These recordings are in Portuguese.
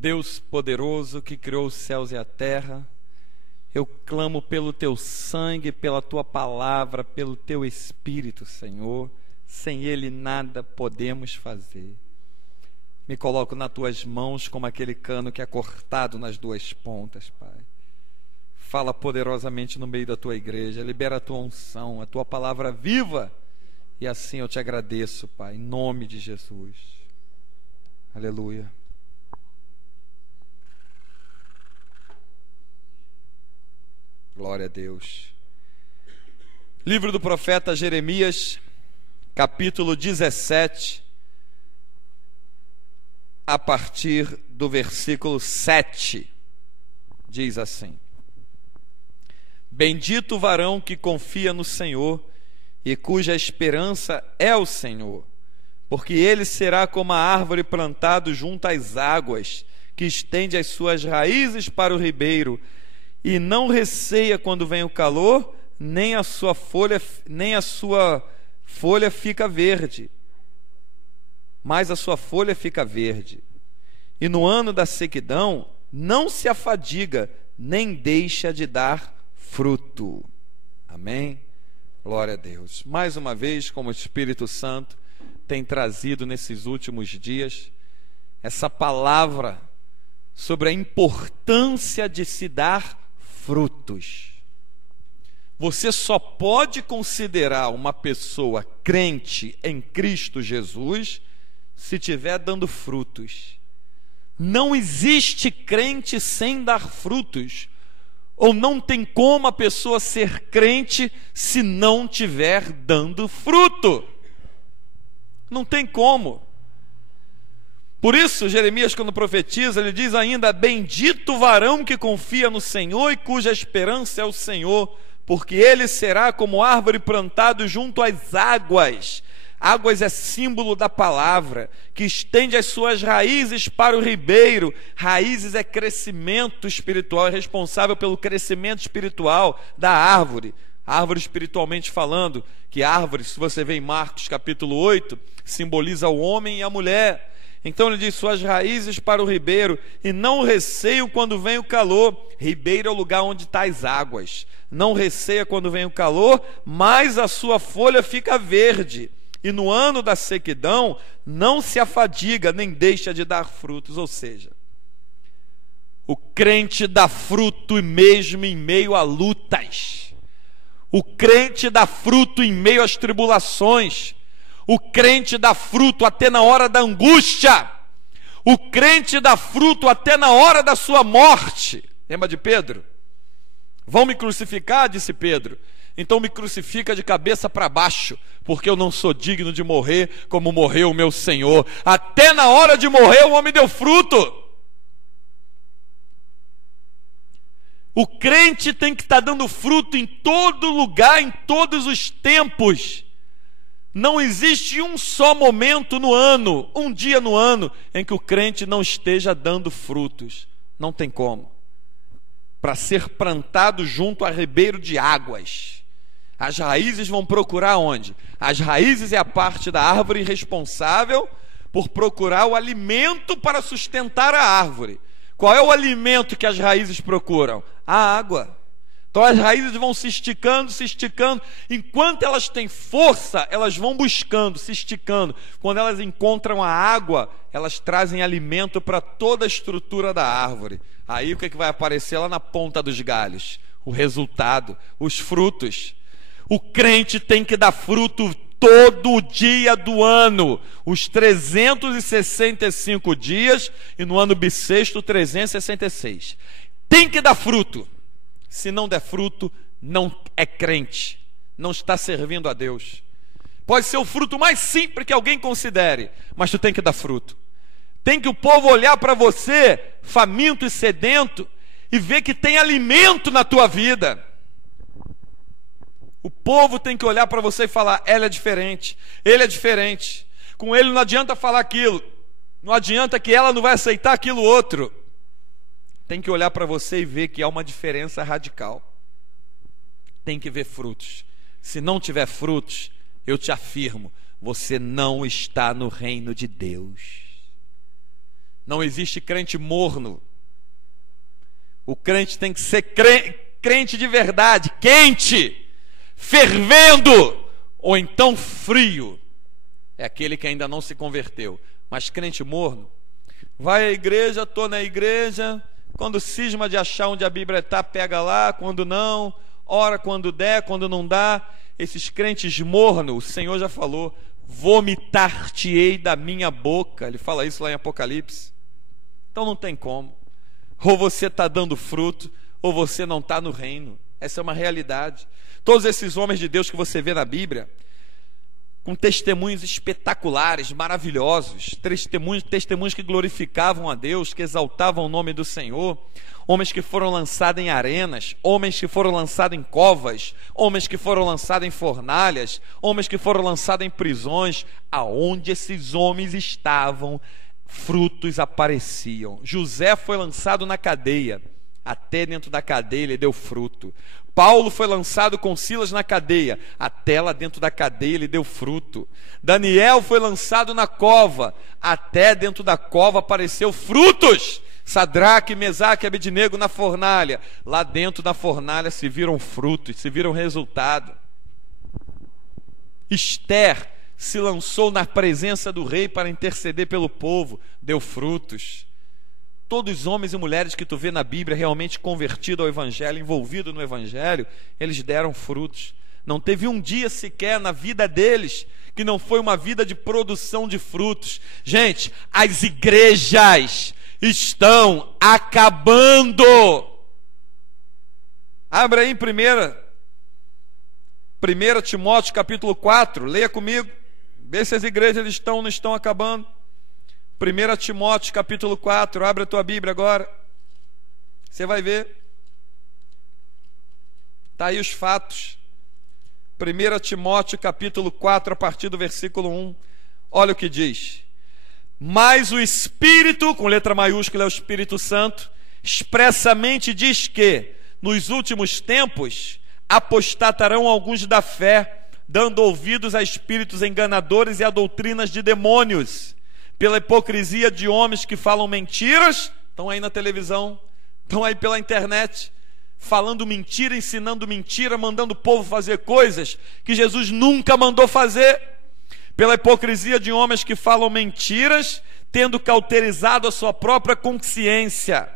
Deus poderoso que criou os céus e a terra, eu clamo pelo teu sangue, pela tua palavra, pelo teu Espírito, Senhor. Sem ele nada podemos fazer. Me coloco nas tuas mãos como aquele cano que é cortado nas duas pontas, Pai. Fala poderosamente no meio da tua igreja, libera a tua unção, a tua palavra viva, e assim eu te agradeço, Pai, em nome de Jesus. Aleluia. Glória a Deus. Livro do profeta Jeremias, capítulo 17, a partir do versículo 7, diz assim: Bendito o varão que confia no Senhor e cuja esperança é o Senhor, porque ele será como a árvore plantada junto às águas, que estende as suas raízes para o ribeiro, e não receia quando vem o calor, nem a sua folha fica verde, mas a sua folha fica verde. E no ano da sequidão não se afadiga, nem deixa de dar fruto. Amém? Glória a Deus. Mais uma vez, como o Espírito Santo tem trazido nesses últimos dias, essa palavra sobre a importância de se dar frutos. Você só pode considerar uma pessoa crente em Cristo Jesus se estiver dando frutos. Não existe crente sem dar frutos, ou não tem como a pessoa ser crente se não estiver dando fruto. Não tem como. Por isso, Jeremias, quando profetiza, ele diz ainda: Bendito o varão que confia no Senhor e cuja esperança é o Senhor, porque ele será como árvore plantada junto às águas. Águas é símbolo da palavra, que estende as suas raízes para o ribeiro. Raízes é crescimento espiritual, é responsável pelo crescimento espiritual da árvore. Árvore espiritualmente falando, que árvore, se você vê em Marcos capítulo 8, simboliza o homem e a mulher. Então ele diz: suas raízes para o ribeiro, e não receiam quando vem o calor. Ribeiro é o lugar onde está as águas. Não receia quando vem o calor, mas a sua folha fica verde. E no ano da sequidão não se afadiga, nem deixa de dar frutos. Ou seja, o crente dá fruto mesmo em meio a lutas. O crente dá fruto em meio às tribulações. O crente dá fruto até na hora da angústia. O crente dá fruto até na hora da sua morte. Lembra de Pedro? Vão me crucificar, disse Pedro. Então me crucifica de cabeça para baixo, porque eu não sou digno de morrer como morreu o meu Senhor. Até na hora de morrer o homem deu fruto. O crente tem que estar dando fruto em todo lugar, em todos os tempos. Não existe um só momento no ano, um dia no ano, em que o crente não esteja dando frutos. Não tem como. Para ser plantado junto a ribeiro de águas. As raízes vão procurar onde? As raízes é a parte da árvore responsável por procurar o alimento para sustentar a árvore. Qual é o alimento que as raízes procuram? A água. Então as raízes vão se esticando, se esticando. Enquanto elas têm força, elas vão buscando, se esticando. Quando elas encontram a água, elas trazem alimento para toda a estrutura da árvore. Aí o que vai aparecer lá na ponta dos galhos? O resultado, os frutos. O crente tem que dar fruto todo dia do ano, os 365 dias, e no ano bissexto 366. Tem que dar fruto. Se não der fruto, não é crente, não está servindo a Deus. Pode ser o fruto mais simples que alguém considere, mas tu tem que dar fruto. Tem que o povo olhar para você, faminto e sedento, e ver que tem alimento na tua vida. O povo tem que olhar para você e falar: ela é diferente, ele é diferente. Com ele não adianta falar aquilo, não adianta que ela não vai aceitar aquilo outro. Tem que olhar para você e ver que há uma diferença radical. Tem que ver frutos. Se não tiver frutos, eu te afirmo, você não está no reino de Deus. Não existe crente morno. O crente tem que ser crente de verdade, quente, fervendo, ou então frio. É aquele que ainda não se converteu. Mas crente morno, vai à igreja, estou na igreja, quando cisma de achar onde a Bíblia está, pega lá, quando não, ora quando der, quando não dá. Esses crentes mornos, o Senhor já falou, vomitar-te-ei da minha boca. Ele fala isso lá em Apocalipse. Então não tem como. Ou você está dando fruto, ou você não está no reino. Essa é uma realidade. Todos esses homens de Deus que você vê na Bíblia, com testemunhos espetaculares, maravilhosos, testemunhos que glorificavam a Deus, que exaltavam o nome do Senhor, homens que foram lançados em arenas, homens que foram lançados em covas, homens que foram lançados em fornalhas, homens que foram lançados em prisões. Aonde esses homens estavam, frutos apareciam. José foi lançado na cadeia, até dentro da cadeia ele deu fruto. Paulo foi lançado com Silas na cadeia, até lá dentro da cadeia ele deu fruto. Daniel foi lançado na cova, até dentro da cova apareceu frutos. Sadraque, Mesaque e Abednego na fornalha, lá dentro da fornalha se viram frutos, se viram resultado. Esther se lançou na presença do rei para interceder pelo povo, deu frutos. Todos os homens e mulheres que tu vê na Bíblia realmente convertidos ao Evangelho, envolvidos no Evangelho, eles deram frutos. Não teve um dia sequer na vida deles que não foi uma vida de produção de frutos. Gente, as igrejas estão acabando. Abra aí em 1 Timóteo capítulo 4, leia comigo, vê se as igrejas estão ou não estão acabando. 1 Timóteo capítulo 4, abre a tua Bíblia agora, você vai ver, está aí os fatos. 1 Timóteo capítulo 4, a partir do versículo 1, olha o que diz: mas o Espírito, com letra maiúscula é o Espírito Santo, expressamente diz que nos últimos tempos apostatarão alguns da fé, dando ouvidos a espíritos enganadores e a doutrinas de demônios, pela hipocrisia de homens que falam mentiras. Estão aí na televisão, estão aí pela internet, falando mentira, ensinando mentira, mandando o povo fazer coisas que Jesus nunca mandou fazer. Pela hipocrisia de homens que falam mentiras, tendo cauterizado a sua própria consciência,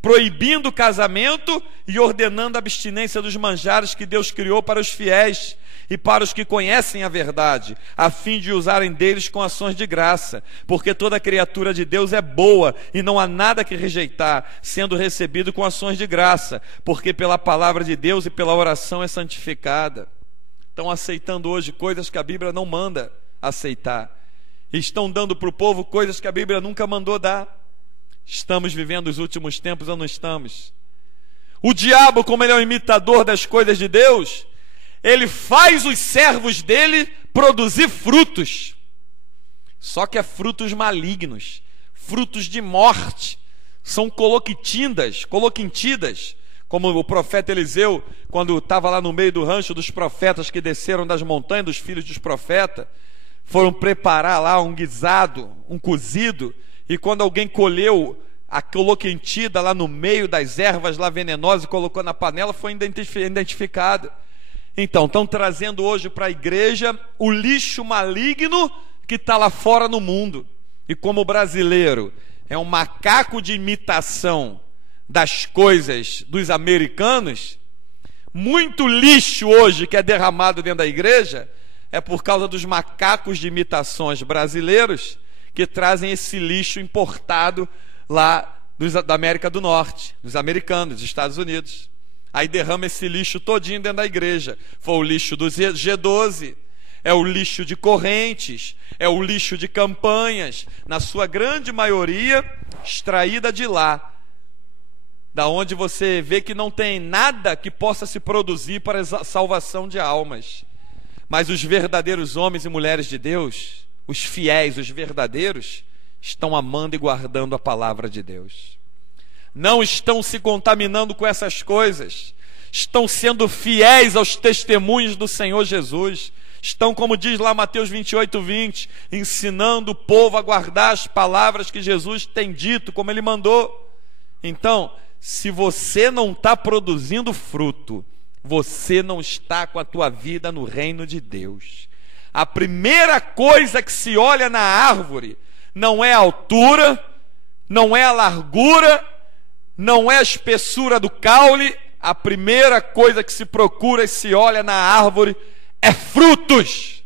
proibindo o casamento e ordenando a abstinência dos manjares que Deus criou para os fiéis e para os que conhecem a verdade, a fim de usarem deles com ações de graça, porque toda criatura de Deus é boa e não há nada que rejeitar, sendo recebido com ações de graça, porque pela palavra de Deus e pela oração é santificada. Estão aceitando hoje coisas que a Bíblia não manda aceitar, estão dando para o povo coisas que a Bíblia nunca mandou dar. Estamos vivendo os últimos tempos ou não estamos? O diabo, como ele é um imitador das coisas de Deus, ele faz os servos dele produzir frutos, só que é frutos malignos, frutos de morte, são coloquintidas, como o profeta Eliseu, quando estava lá no meio do rancho dos profetas que desceram das montanhas, dos filhos dos profetas, foram preparar lá um guisado, um cozido, e quando alguém colheu a coloquintida lá no meio das ervas lá venenosas e colocou na panela, foi identificado. Então, estão trazendo hoje para a igreja o lixo maligno que está lá fora no mundo. E como o brasileiro é um macaco de imitação das coisas dos americanos, muito lixo hoje que é derramado dentro da igreja é por causa dos macacos de imitações brasileiros que trazem esse lixo importado lá da América do Norte, dos americanos, dos Estados Unidos. Aí derrama esse lixo todinho dentro da igreja. Foi o lixo do G12, é o lixo de correntes, é o lixo de campanhas, na sua grande maioria extraída de lá, da onde você vê que não tem nada que possa se produzir para a salvação de almas. Mas os verdadeiros homens e mulheres de Deus, os fiéis, os verdadeiros, estão amando e guardando a palavra de Deus. Não estão se contaminando com essas coisas, estão sendo fiéis aos testemunhos do Senhor Jesus, Estão, como diz lá Mateus 28:20, ensinando o povo a guardar as palavras que Jesus tem dito, como ele mandou. Então, se você não está produzindo fruto, você não está com a tua vida no reino de Deus. A primeira coisa que se olha na árvore não é a altura, não é a largura, não é a espessura do caule. A primeira coisa que se procura e se olha na árvore é frutos.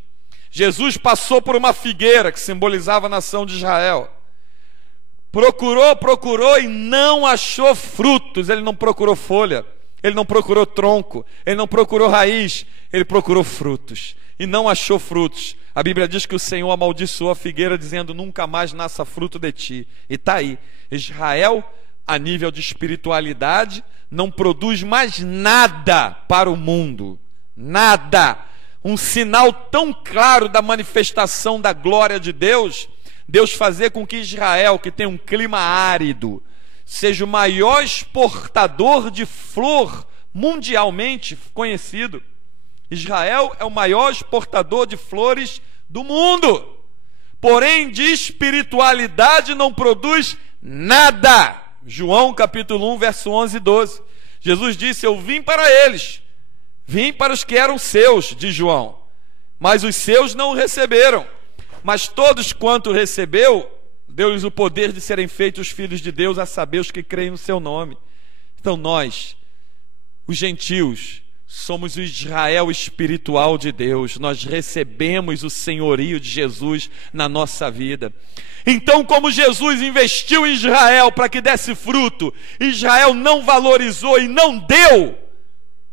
Jesus passou por uma figueira que simbolizava a nação de Israel. Procurou e não achou frutos. Ele não procurou folha, ele não procurou tronco, ele não procurou raiz, ele procurou frutos e não achou frutos. A Bíblia diz que o Senhor amaldiçoou a figueira, dizendo: nunca mais nasça fruto de ti. E está aí, Israel, a nível de espiritualidade, não produz mais nada para o mundo, nada. Um sinal tão claro da manifestação da glória de Deus, Deus fazer com que Israel, que tem um clima árido, seja o maior exportador de flor mundialmente conhecido. Israel é o maior exportador de flores do mundo, porém de espiritualidade não produz nada. João capítulo 1, verso 11 e 12. Jesus disse: eu vim para eles, vim para os que eram seus, diz João, mas os seus não o receberam. Mas todos quanto recebeu, deu-lhes o poder de serem feitos filhos de Deus, a saber, os que creem no seu nome. Então nós, os gentios, somos o Israel espiritual de Deus. Nós recebemos o senhorio de Jesus na nossa vida. Então, como Jesus investiu em Israel para que desse fruto, Israel não valorizou e não deu,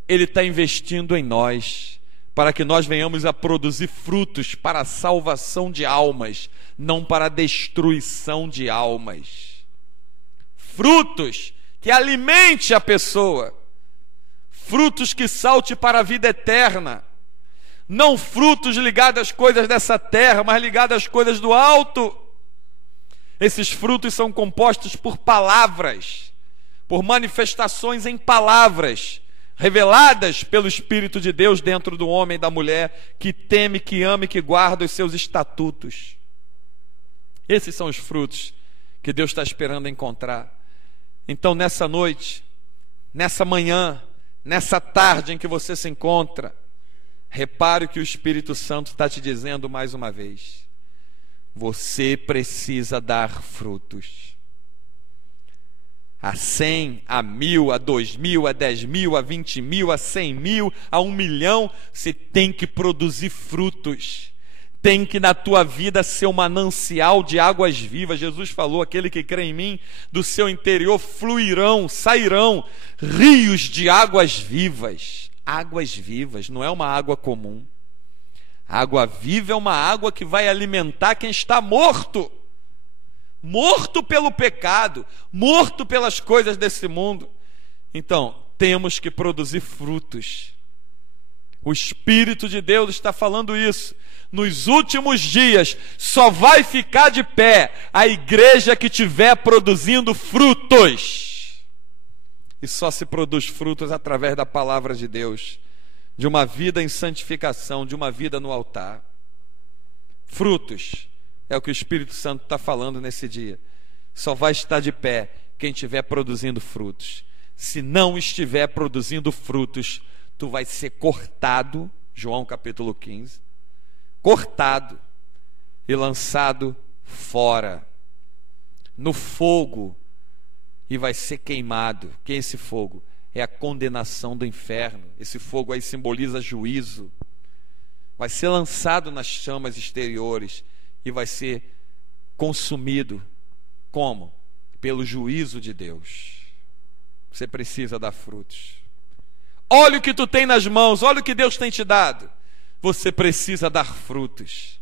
Ele está investindo em nós, para que nós venhamos a produzir frutos para a salvação de almas, não para a destruição de almas. Frutos que alimente a pessoa, frutos que salte para a vida eterna, não frutos ligados às coisas dessa terra, mas ligados às coisas do alto. Esses frutos são compostos por palavras, por manifestações em palavras, reveladas pelo Espírito de Deus dentro do homem e da mulher, que teme, que ama e que guarda os seus estatutos. Esses são os frutos que Deus está esperando encontrar. Então, nessa noite, nessa manhã, nessa tarde em que você se encontra, repare o que o Espírito Santo está te dizendo mais uma vez. Você precisa dar frutos. A 100, a 1000, a 2000, a 10.000, a 20.000, a 100.000, a 1 milhão, você tem que produzir frutos. Tem que na tua vida ser um manancial de águas vivas. Jesus falou: aquele que crê em mim, do seu interior fluirão, sairão rios de águas vivas. Águas vivas, não é uma água comum. A água viva é uma água que vai alimentar quem está morto. Morto pelo pecado, morto pelas coisas desse mundo. Então, temos que produzir frutos. O Espírito de Deus está falando isso. Nos últimos dias, só vai ficar de pé a igreja que estiver produzindo frutos. E só se produz frutos através da palavra de Deus, de uma vida em santificação, de uma vida no altar. Frutos é o que o Espírito Santo está falando nesse dia. Só vai estar de pé quem estiver produzindo frutos. Se não estiver produzindo frutos, tu vai ser cortado, João capítulo 15, cortado e lançado fora, no fogo, e vai ser queimado. Que é esse fogo? É a condenação do inferno. Esse fogo aí simboliza juízo. Vai ser lançado nas chamas exteriores e vai ser consumido. Como? Pelo juízo de Deus. Você precisa dar frutos. Olha o que tu tem nas mãos, olha o que Deus tem te dado. Você precisa dar frutos.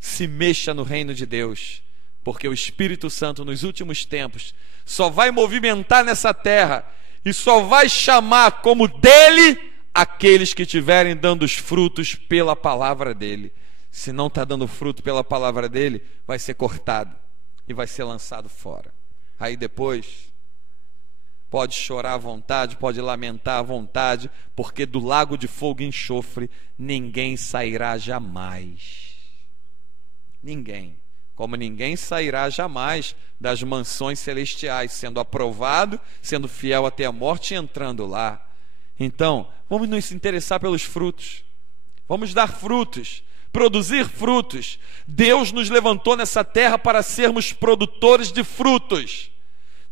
Se mexa no reino de Deus, porque o Espírito Santo nos últimos tempos só vai movimentar nessa terra e só vai chamar como dele aqueles que estiverem dando os frutos pela palavra dele. Se não está dando fruto pela palavra dele, vai ser cortado e vai ser lançado fora. Aí depois, pode chorar à vontade, pode lamentar à vontade, porque do lago de fogo e enxofre ninguém sairá jamais. Ninguém. Como ninguém sairá jamais das mansões celestiais, sendo aprovado, sendo fiel até a morte e entrando lá. Então, vamos nos interessar pelos frutos. Vamos dar frutos, produzir frutos. Deus nos levantou nessa terra para sermos produtores de frutos.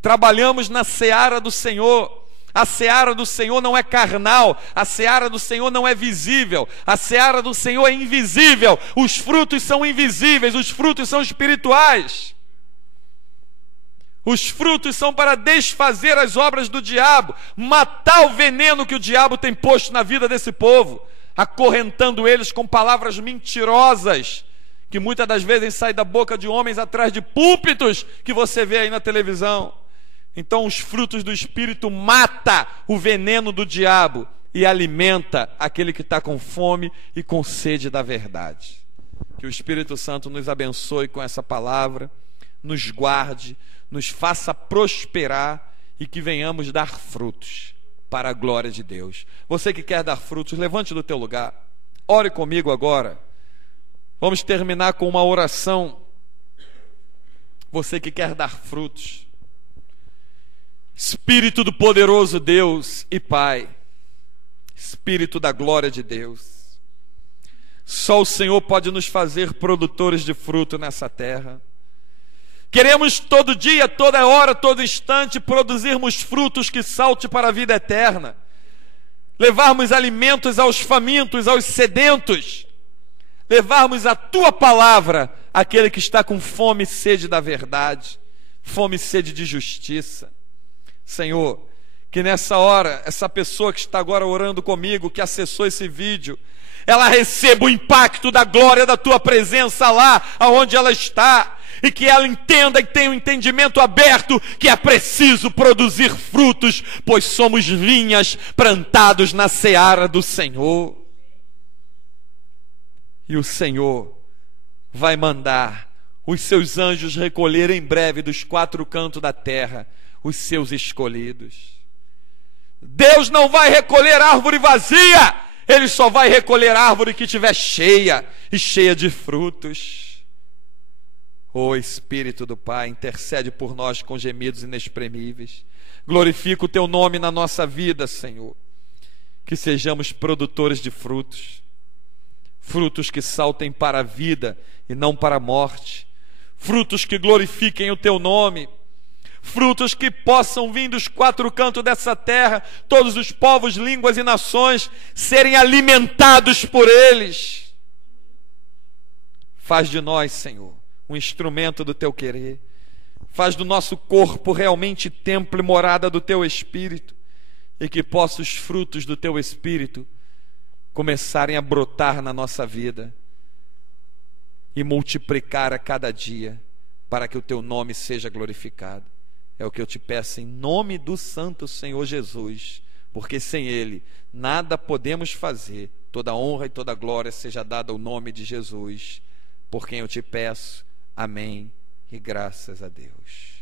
Trabalhamos na seara do Senhor. A seara do Senhor não é carnal, a seara do Senhor não é visível, a seara do Senhor é invisível. Os frutos são invisíveis, os frutos são espirituais. Os frutos são para desfazer as obras do diabo, matar o veneno que o diabo tem posto na vida desse povo, acorrentando eles com palavras mentirosas, que muitas das vezes saem da boca de homens atrás de púlpitos que você vê aí na televisão. Então os frutos do Espírito matam o veneno do diabo e alimenta aquele que está com fome e com sede da verdade. Que o Espírito Santo nos abençoe com essa palavra, nos guarde, nos faça prosperar e que venhamos dar frutos para a glória de Deus. Você que quer dar frutos, levante do teu lugar, ore comigo agora. Vamos terminar com uma oração. Você que quer dar frutos, Espírito do poderoso Deus e Pai, Espírito da glória de Deus, só o Senhor pode nos fazer produtores de fruto nessa terra. Queremos todo dia, toda hora, todo instante produzirmos frutos que salte para a vida eterna, levarmos alimentos aos famintos, aos sedentos, levarmos a Tua palavra àquele que está com fome e sede da verdade, fome e sede de justiça. Senhor, que nessa hora, essa pessoa que está agora orando comigo, que acessou esse vídeo, ela receba o impacto da glória da Tua presença lá aonde ela está, e que ela entenda e tenha um entendimento aberto que é preciso produzir frutos, pois somos vinhas plantados na seara do Senhor. E o Senhor vai mandar os seus anjos recolher em breve dos quatro cantos da terra os seus escolhidos. Deus não vai recolher árvore vazia, Ele só vai recolher árvore que estiver cheia e cheia de frutos. Ó Espírito do Pai, intercede por nós com gemidos inexprimíveis. Glorifica o Teu nome na nossa vida, Senhor. Que sejamos produtores de frutos, frutos que saltem para a vida e não para a morte, frutos que glorifiquem o Teu nome, frutos que possam vir dos quatro cantos dessa terra, todos os povos, línguas e nações serem alimentados por eles. Faz de nós, Senhor, um instrumento do Teu querer. Faz do nosso corpo realmente templo e morada do Teu Espírito, e que possa os frutos do Teu Espírito começarem a brotar na nossa vida e multiplicar a cada dia, para que o Teu nome seja glorificado. É o que eu te peço em nome do Santo Senhor Jesus, porque sem Ele nada podemos fazer. Toda honra e toda glória seja dada ao nome de Jesus, por quem eu te peço. Amém e graças a Deus.